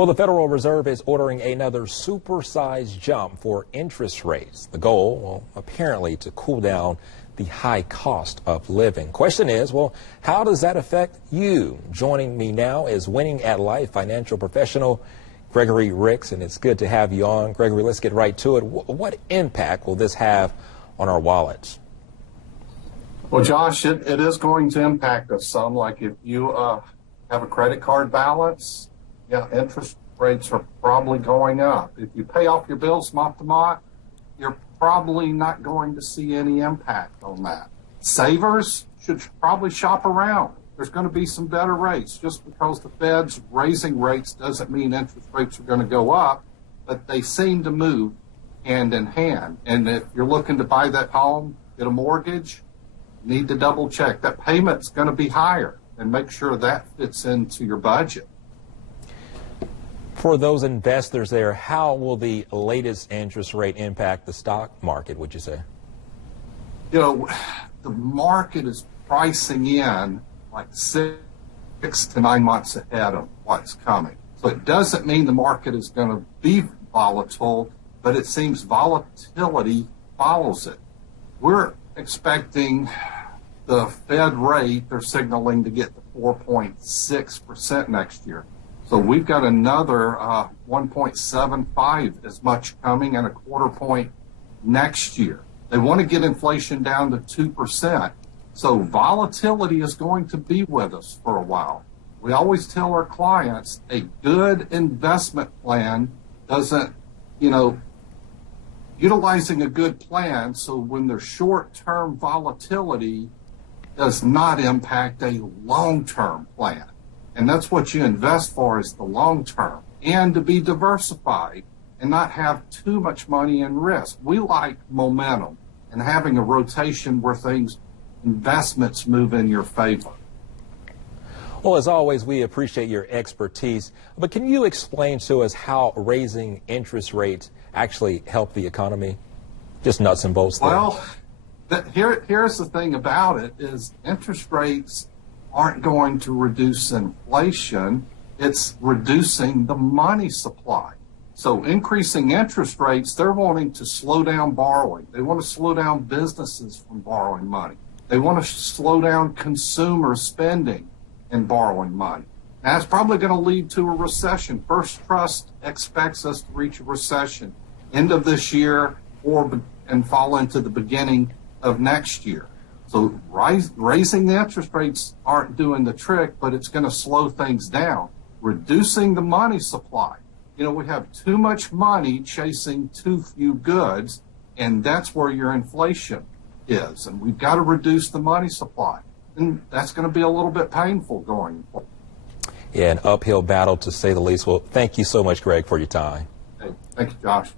Well, the Federal Reserve is ordering another supersized jump for interest rates. The goal, well, apparently to cool down the high cost of living. Question is, well, how does that affect you? Joining me now is Winning at Life financial professional Gregory, and it's good to have you on. Gregory, let's get right to it. What impact will this have on our wallets? Well, Josh, it is going to impact us some. Like if you have a credit card balance, yeah, interest rates are probably going up. If you pay off your bills month to month, you're probably not going to see any impact on that. Savers should probably shop around. There's going to be some better rates. Just because the Fed's raising rates doesn't mean interest rates are going to go up, but they seem to move hand in hand. And if you're looking to buy that home, get a mortgage, you need to double check. That payment's going to be higher, and make sure that fits into your budget. For those investors there, how will the latest interest rate impact the stock market, would you say? You know, the market is pricing in like 6 to 9 months ahead of what's coming. So it doesn't mean the market is going to be volatile, but it seems volatility follows it. We're expecting the Fed rate, they're signaling to get to 4.6% next year. So we've got another 1.75 as much coming, and a quarter point next year. They want to get inflation down to 2%. So volatility is going to be with us for a while. We always tell our clients a good investment plan doesn't, utilizing a good plan so when there's short-term volatility does not impact a long-term plan. And that's what you invest for, is the long term, and to be diversified and not have too much money in risk. We like momentum and having a rotation where investments move in your favor. Well, as always, we appreciate your expertise, but can you explain to us how raising interest rates actually help the economy? Just nuts and bolts there. Well, here's the thing about it is interest rates aren't going to reduce inflation. It's reducing the money supply. So increasing interest rates, they're wanting to slow down borrowing. They want to slow down businesses from borrowing money. They want to slow down consumer spending and borrowing money. That's probably going to lead to a recession. First Trust expects us to reach a recession end of this year and fall into the beginning of next year. So raising the interest rates aren't doing the trick, but it's going to slow things down. Reducing the money supply. We have too much money chasing too few goods, and that's where your inflation is. And we've got to reduce the money supply. And that's going to be a little bit painful going forward. Yeah, an uphill battle to say the least. Well, thank you so much, Greg, for your time. Hey, thank you, Josh.